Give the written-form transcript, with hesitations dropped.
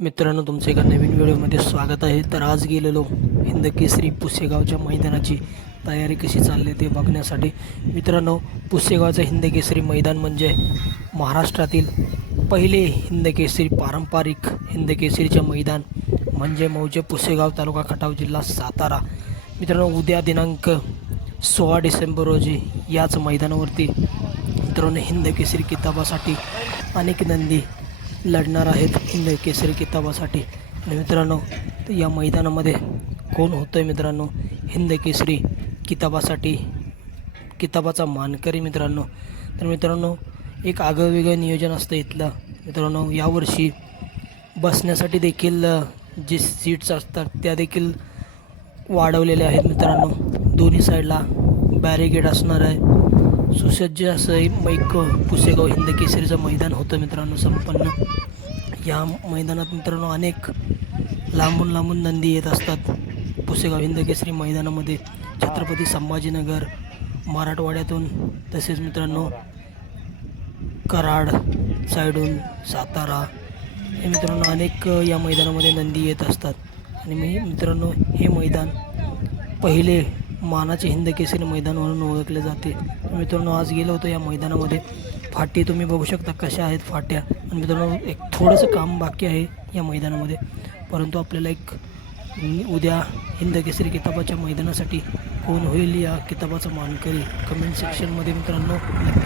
मित्रांनो, तुमचं एका नवीन व्हिडिओमध्ये स्वागत आहे. तर आज गेलेलो हिंदकेसरी पुसेगावच्या मैदानाची तयारी कशी चालली ते बघण्यासाठी. मित्रांनो, पुसेगावचं हिंदकेसरी मैदान म्हणजे महाराष्ट्रातील पहिले हिंदकेसरी पारंपरिक हिंदकेसरीचे मैदान म्हणजे मौजे पुसेगाव, तालुका खटाव, जिल्हा सातारा. मित्रांनो, उद्या दिनांक 16 डिसेंबर रोजी याच मैदानावरती मित्रांनो हिंदकेसरी किताबासाठी अनेक नंदी लढणार आहेत हिंदकेसरी किताबासाठी. आणि मित्रांनो, या मैदानामध्ये कोण होतं आहे मित्रांनो हिंदकेसरी किताबासाठी किताबाचा मानकरी मित्रांनो. तर मित्रांनो, एक आगळंवेगळं नियोजन असतं इथलं. मित्रांनो, यावर्षी बसण्यासाठी देखील जे सीट्स असतात त्या देखील वाढवलेल्या आहेत मित्रांनो. दोन्ही साईडला बॅरिगेड असणार आहे. सुसज्ज असं एक पुसेगाव हिंदकेसरीचं मैदान होतं मित्रांनो संपन्न. या मैदानात मित्रांनो अनेक लांबून लांबून नंदी येत असतात पुसेगाव हिंदकेसरी मैदानामध्ये. छत्रपती संभाजीनगर, मराठवाड्यातून, तसेच मित्रांनो कराड साईडून, सातारा, हे मित्रांनो अनेक या मैदानामध्ये नंदी येत असतात. आणि मित्रांनो, हे मैदान पहिले मानाचे हिंदकेसरी मैदान म्हणून ओळखले जाते. मित्रांनो, आज गेलो होतो या मैदानामध्ये. फाटी तुम्ही बघू शकता कशा आहेत फाट्या. आणि मित्रांनो, एक थोडंसं काम बाकी आहे या मैदानामध्ये, परंतु आपल्याला एक उद्या हिंदकेसरी किताबाच्या मैदानासाठी कोण होईल या किताबाचा मानकरी कमेंट सेक्शनमध्ये मित्रांनो नक्कीच